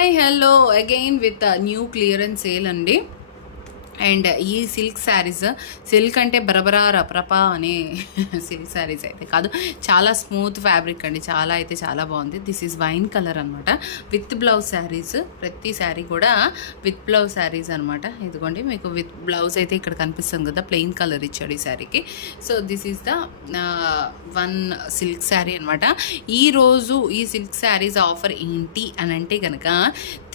Hi hello again with new clearance sale అండి. And ఈ silk saris, silk అంటే బరబరా రపరపా అనే సిల్క్ శారీస్ అయితే కాదు, చాలా స్మూత్ ఫ్యాబ్రిక్ అండి. చాలా అయితే చాలా బాగుంది. దిస్ ఈజ్ వైన్ కలర్ అనమాట. విత్ బ్లౌజ్ శారీస్, ప్రతి శారీ కూడా విత్ బ్లౌజ్ శారీస్ అనమాట. ఇదిగోండి మీకు విత్ బ్లౌజ్ అయితే ఇక్కడ కనిపిస్తుంది కదా, ప్లెయిన్ కలర్ ఇచ్చాడు ఈ శారీకి. So this is the one silk sari అనమాట. ఈరోజు ఈ సిల్క్ శారీస్ ఆఫర్ ఏంటి అని అంటే కనుక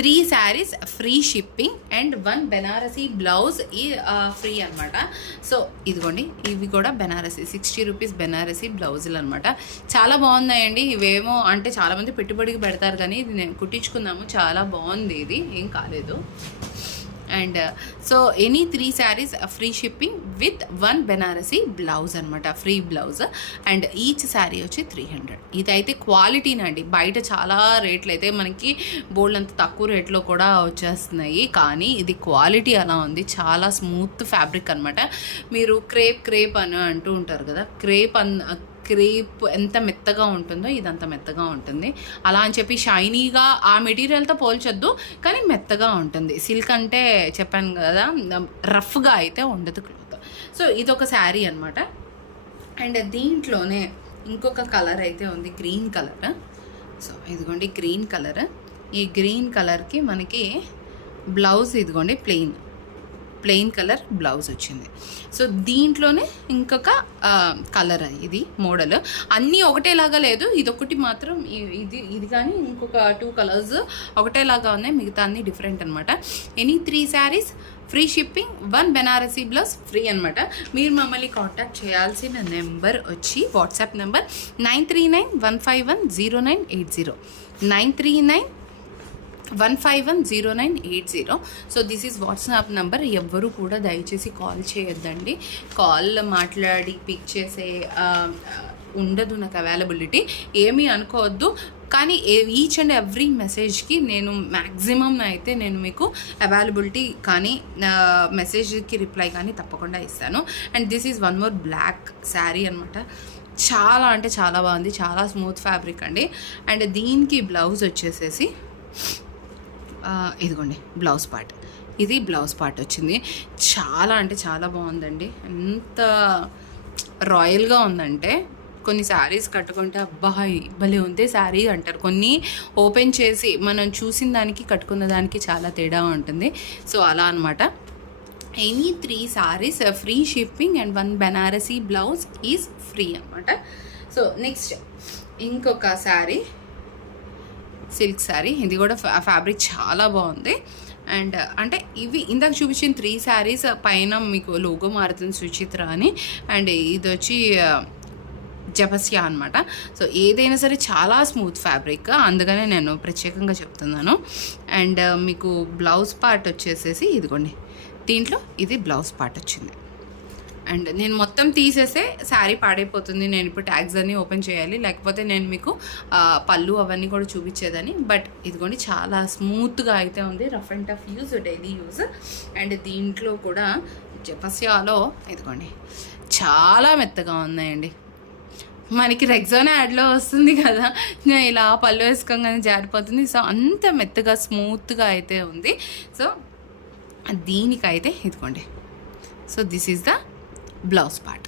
3 saris free shipping and 1 Banarasi blouse ఈ ఫ్రీ అనమాట. సో ఇదిగోండి, ఇవి కూడా బెనారసీ 60 రూపీస్ బెనారసీ బ్లౌజులు అనమాట. చాలా బాగున్నాయండి. ఇవేమో అంటే చాలామంది పెట్టుబడికి పెడతారు, కానీ ఇది నేను కుట్టించుకున్నాము. చాలా బాగుంది, ఇది ఏం కాలేదు. And so any 3 saris free shipping with 1 Banarasi blouse అనమాట, free blouse. And each sari వచ్చి 300. ఇదైతే క్వాలిటీనండి. బయట చాలా రేట్లు అయితే మనకి బోల్డ్ అంత తక్కువ రేట్లో కూడా వచ్చేస్తున్నాయి, కానీ ఇది క్వాలిటీ అలా ఉంది. చాలా స్మూత్ ఫ్యాబ్రిక్ అనమాట. మీరు క్రేప్ అని అంటూ ఉంటారు కదా, క్రేప్ ఎంత మెత్తగా ఉంటుందో ఇదంత మెత్తగా ఉంటుంది. అలా అని చెప్పి షైనీగా ఆ మెటీరియల్తో పోల్చొద్దు, కానీ మెత్తగా ఉంటుంది. సిల్క్ అంటే చెప్పాను కదా, రఫ్గా అయితే ఉండదు క్లాత్. సో ఇదొక శారీ అనమాట. అండ్ దీంట్లోనే ఇంకొక కలర్ అయితే ఉంది, గ్రీన్ కలర్. సో ఇదిగోండి గ్రీన్ కలర్. ఈ గ్రీన్ కలర్కి మనకి బ్లౌజ్ ఇదిగోండి ప్లెయిన్ కలర్ బ్లౌజ్ వచ్చింది. సో దీంట్లోనే ఇంకొక కలర్, ఇది మోడల్. అన్నీ ఒకటేలాగా లేదు, ఇదొకటి మాత్రం ఇది కానీ ఇంకొక 2 కలర్స్ ఒకటేలాగా ఉన్నాయి, మిగతా అన్నీ డిఫరెంట్ అనమాట. Any 3 saris free shipping, 1 Banarasi blouse free అనమాట. మీరు మమ్మల్ని కాంటాక్ట్ చేయాల్సిన నెంబర్ వచ్చి WhatsApp number 9391510980 9391510980. So this is WhatsApp number. ఎవ్వరూ కూడా దయచేసి కాల్ చేయొద్దండి. కాల్ మాట్లాడి పిక్ చేసే ఉండదు నాకు అవైలబిలిటీ, ఏమీ అనుకోవద్దు. కానీ ఈచ్ అండ్ ఎవ్రీ మెసేజ్కి నేను మ్యాక్సిమం అయితే నేను మీకు అవైలబిలిటీ కానీ మెసేజ్కి రిప్లై కానీ తప్పకుండా ఇస్తాను. And this is one more black sari అనమాట. చాలా అంటే చాలా బాగుంది, చాలా స్మూత్ ఫ్యాబ్రిక్ అండి. అండ్ దీనికి బ్లౌజ్ వచ్చేసేసి ఇదిగోండి బ్లౌజ్ పార్ట్. ఇది బ్లౌజ్ పార్ట్ వచ్చింది. చాలా అంటే చాలా బాగుందండి. ఎంత రాయల్గా ఉందంటే, కొన్ని శారీస్ కట్టుకుంటే అబ్బా భలే ఉంది శారీ అంటారు. కొన్ని ఓపెన్ చేసి మనం చూసిన దానికి కట్టుకున్న దానికి చాలా తేడా ఉంటుంది. సో అలా అనమాట. Any 3 saris free shipping and 1 Banarasi blouse is free అనమాట. సో నెక్స్ట్ ఇంకొక శారీ, సిల్క్ శారీ. ఇది కూడా ఫ్యాబ్రిక్ చాలా బాగుంది. అండ్ అంటే ఇవి ఇందాక చూపించిన 3 శారీస్ పైన మీకు లోగో మారుతుంది సుచిత్ర అని. అండ్ ఇది వచ్చి జపస్యా అనమాట. సో ఏదైనా సరే చాలా స్మూత్ ఫ్యాబ్రిక్, అందుకనే నేను ప్రత్యేకంగా చెప్తున్నాను. అండ్ మీకు బ్లౌజ్ పార్ట్ వచ్చేసేసి ఇదిగోండి, దీంట్లో ఇది బ్లౌజ్ పార్ట్ వచ్చింది. అండ్ నేను మొత్తం తీసేస్తే శారీ పాడైపోతుంది. నేను ఇప్పుడు ట్యాగ్స్ అన్నీ ఓపెన్ చేయాలి, లేకపోతే నేను మీకు పళ్ళు అవన్నీ కూడా చూపించేదని. బట్ ఇదిగోండి చాలా స్మూత్గా అయితే ఉంది, rough and tough use, daily use. And దీంట్లో కూడా జపస్యాలో ఇదిగోండి చాలా మెత్తగా ఉన్నాయండి. మనకి రెగ్జోనా యాడ్లో వస్తుంది కదా, ఇలా పళ్ళు వేసుకోగానే జారిపోతుంది. సో అంత మెత్తగా స్మూత్గా అయితే ఉంది. సో దీనికైతే ఇదిగోండి. So this is the blouse part.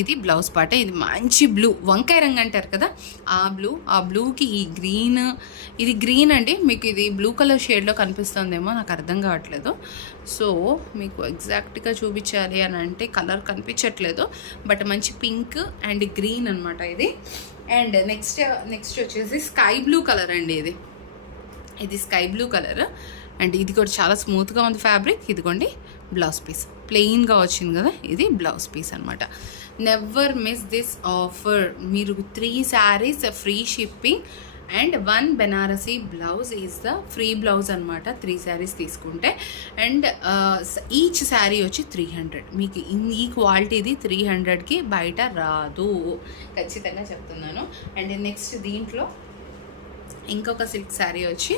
ఇది బ్లౌజ్ పార్ట్. ఇది మంచి బ్లూ, వంకాయ రంగు అంటారు కదా, ఆ బ్లూకి ఈ గ్రీన్, ఇది గ్రీన్ అండి. మీకు ఇది బ్లూ కలర్ షేడ్లో కనిపిస్తుందేమో, నాకు అర్థం కావట్లేదు. సో మీకు ఎగ్జాక్ట్గా చూపించాలి అని అంటే కలర్ కనిపించట్లేదు, బట్ మంచి పింక్ అండ్ గ్రీన్ అనమాట ఇది. అండ్ నెక్స్ట్ వచ్చేసి స్కై బ్లూ కలర్ అండి. ఇది స్కై బ్లూ కలర్. అండ్ ఇది కూడా చాలా స్మూత్గా ఉంది ఫ్యాబ్రిక్. ఇదిగోండి బ్లౌజ్ పీస్ ప్లెయిన్గా వచ్చింది కదా, ఇది బ్లౌజ్ పీస్ అనమాట. Never miss this offer. మీరు 3 saris free shipping and 1 Banarasi blouse is the free blouse అనమాట, 3 శారీస్ తీసుకుంటే. అండ్ ఈచ్ శారీ వచ్చి 300. మీకు ఈ క్వాలిటీది 300కి బయట రాదు, ఖచ్చితంగా చెప్తున్నాను. అండ్ నెక్స్ట్ దీంట్లో ఇంకొక సిల్క్ శారీ వచ్చి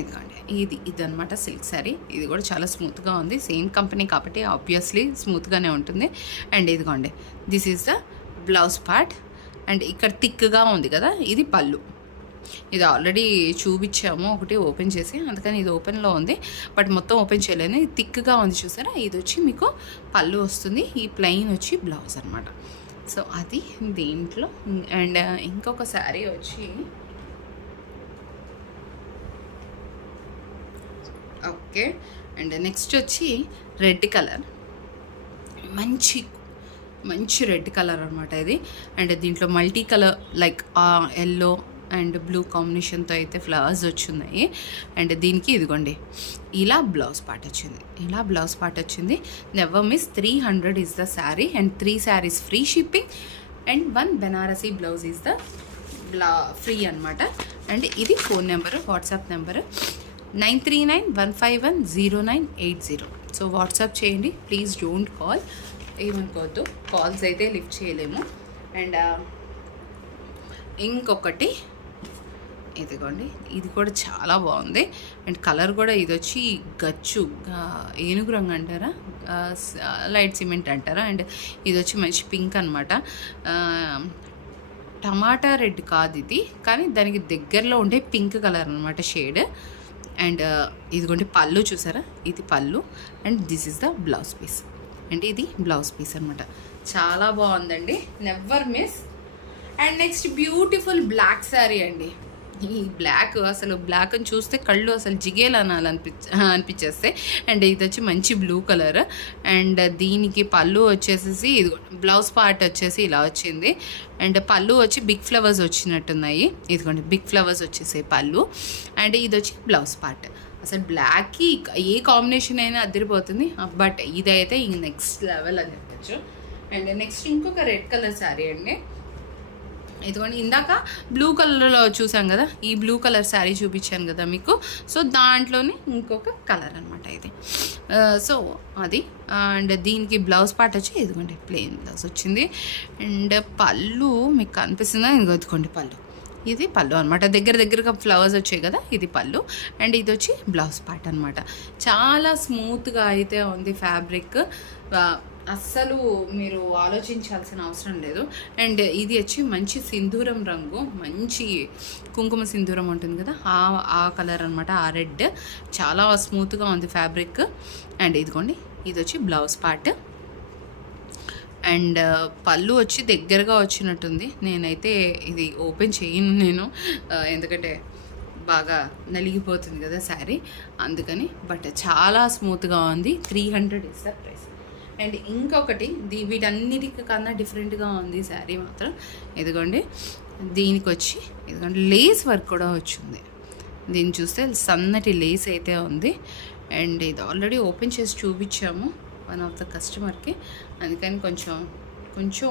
ఎందుకండి ఇది అనమాట సిల్క్ శారీ. ఇది కూడా చాలా స్మూత్గా ఉంది, సేమ్ కంపెనీ కాబట్టి ఆబ్వియస్లీ స్మూత్గానే ఉంటుంది. అండ్ ఇదిగోండి this is the blouse part. And ఇక్కడ థిక్గా ఉంది కదా, ఇది పళ్ళు. ఇది ఆల్రెడీ చూపించాము ఒకటి ఓపెన్ చేసి, అందుకని ఇది ఓపెన్లో ఉంది, బట్ మొత్తం ఓపెన్ చేయలేను. ఇది థిక్గా ఉంది చూసారా. ఇది వచ్చి మీకు పళ్ళు వస్తుంది, ఈ ప్లెయిన్ వచ్చి బ్లౌజ్ అనమాట. సో అది దీంట్లో. అండ్ ఇంకొక శారీ వచ్చి ఓకే. అండ్ నెక్స్ట్ వచ్చి రెడ్ కలర్, మంచి మంచి రెడ్ కలర్ అనమాట ఇది. అండ్ దీంట్లో multi colour like yellow and blue కాంబినేషన్తో అయితే ఫ్లవర్స్ వచ్చున్నాయి. అండ్ దీనికి ఇదిగోండి ఇలా బ్లౌజ్ పార్ట్ వచ్చింది, ఇలా బ్లౌజ్ పార్ట్ వచ్చింది. Never miss, 300 is the sari and 3 saris free shipping and 1 Banarasi blouse is the free అనమాట. అండ్ ఇది phone number, WhatsApp number 9391510980. So WhatsApp చేయండి ప్లీజ్, డోంట్ కాల్, ఏమనుకోవద్దు, కాల్స్ అయితే లిఫ్ట్ చేయలేము. అండ్ ఇంకొకటి ఇదిగోండి, ఇది కూడా చాలా బాగుంది. అండ్ కలర్ కూడా ఇది వచ్చి గచ్చు ఏనుగు రంగు అంటారా, లైట్ సిమెంట్ అంటారా. అండ్ ఇది వచ్చి మంచి పింక్ అనమాట. టమాటా రెడ్ కాదు ఇది, కానీ దానికి దగ్గరలో ఉండే పింక్ కలర్ అనమాట షేడ్. అండ్ ఇదిగోండి పళ్ళు చూసారా, ఇది pallu and this is the blouse piece. And ఇది బ్లౌజ్ పీస్ అనమాట. చాలా బాగుందండి, never miss. And next beautiful black sari అండి. ఈ బ్లాక్ అసలు బ్లాక్ అని చూస్తే కళ్ళు అసలు జిగేలు అనిపించేస్తాయి. అండ్ ఇది వచ్చి మంచి బ్లూ కలర్. అండ్ దీనికి పళ్ళు వచ్చేసేసి ఇది బ్లౌజ్ పార్ట్ వచ్చేసి ఇలా వచ్చింది. అండ్ పళ్ళు వచ్చి బిగ్ ఫ్లవర్స్ వచ్చినట్టున్నాయి, ఇదిగోండి బిగ్ ఫ్లవర్స్ వచ్చేసాయి పళ్ళు. అండ్ ఇది వచ్చి బ్లౌజ్ పార్ట్. అసలు బ్లాక్కి ఏ కాంబినేషన్ అయినా అదిరిపోతుంది, బట్ ఇదైతే ఇంక నెక్స్ట్ లెవెల్ అని చెప్పచ్చు. అండ్ నెక్స్ట్ ఇంకొక రెడ్ కలర్ శారీ అండి. ఇదిగోండి ఇందాక బ్లూ కలర్లో చూసాం కదా, ఈ బ్లూ కలర్ శారీ చూపించాను కదా మీకు. సో దాంట్లోనే ఇంకొక కలర్ అనమాట ఇది. సో అది. అండ్ దీనికి బ్లౌజ్ పార్ట్ వచ్చి ఇదిగోండి ప్లెయిన్ బ్లౌజ్ వచ్చింది. అండ్ పళ్ళు మీకు కనిపిస్తుందా, ఇదిగోండి పళ్ళు, ఇది పళ్ళు అనమాట. దగ్గరగా ఫ్లవర్స్ వచ్చాయి కదా, ఇది పళ్ళు. అండ్ ఇది వచ్చి బ్లౌజ్ పార్ట్ అనమాట. చాలా స్మూత్గా అయితే ఉంది ఫ్యాబ్రిక్, అస్సలు మీరు ఆలోచించాల్సిన అవసరం లేదు. అండ్ ఇది వచ్చి మంచి సింధూరం రంగు, మంచి కుంకుమ సింధూరం ఉంటుంది కదా, ఆ కలర్ అనమాట, ఆ రెడ్. చాలా స్మూత్గా ఉంది ఫ్యాబ్రిక్. అండ్ ఇదిగోండి ఇది వచ్చి బ్లౌజ్ పార్ట్. అండ్ పళ్ళు వచ్చి దగ్గరగా వచ్చినట్టుంది. నేనైతే ఇది ఓపెన్ చేయను నేను, ఎందుకంటే బాగా నలిగిపోతుంది కదా శారీ, అందుకని. బట్ చాలా స్మూత్గా ఉంది. 300 ఇస్ ద ప్రైస్. అండ్ ఇంకొకటి వీటన్నిటికి కన్నా డిఫరెంట్గా ఉంది శారీ మాత్రం. ఇదిగోండి దీనికి వచ్చి ఇదిగోండి లేస్ వర్క్ కూడా వచ్చింది. దీన్ని చూస్తే సన్నటి లేస్ అయితే ఉంది. అండ్ ఇది ఆల్రెడీ ఓపెన్ చేసి చూపించాము వన్ ఆఫ్ ద కస్టమర్కి, అందుకని కొంచెం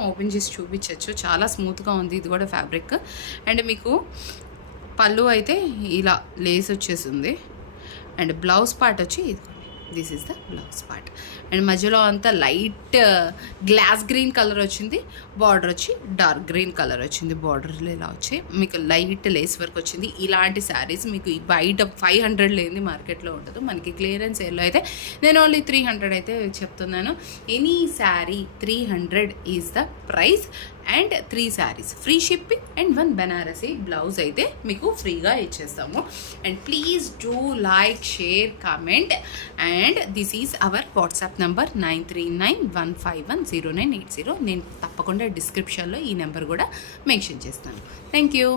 ఓపెన్ చేసి చూపించవచ్చు. చాలా స్మూత్గా ఉంది ఇది కూడా ఫ్యాబ్రిక్. అండ్ మీకు పళ్ళు అయితే ఇలా లేస్ వచ్చేసింది. అండ్ బ్లౌజ్ పార్ట్ వచ్చి ఇది, this is the blouse part. And మధ్యలో అంతా లైట్ గ్లాస్ గ్రీన్ కలర్ వచ్చింది, బార్డర్ వచ్చి డార్క్ గ్రీన్ కలర్ వచ్చింది. బార్డర్లో ఇలా వచ్చి మీకు లైట్ లేస్ వర్క్ వచ్చింది. ఇలాంటి శారీస్ మీకు బయట 500 లేని మార్కెట్లో ఉండదు. మనకి క్లియరెన్స్ సేల్లో అయితే నేను ఓన్లీ 300 అయితే చెప్తున్నాను. Any sari 300 is the price. And 3 saris free shipping and 1 Banarasi blouse అయితే మీకు ఫ్రీగా ఇచ్చేస్తాము. And please do like, share, comment. And this is our WhatsApp number 9391510980. నేను తప్పకుండా డిస్క్రిప్షన్లో ఈ నెంబర్ కూడా మెన్షన్ చేస్తాను. Thank you.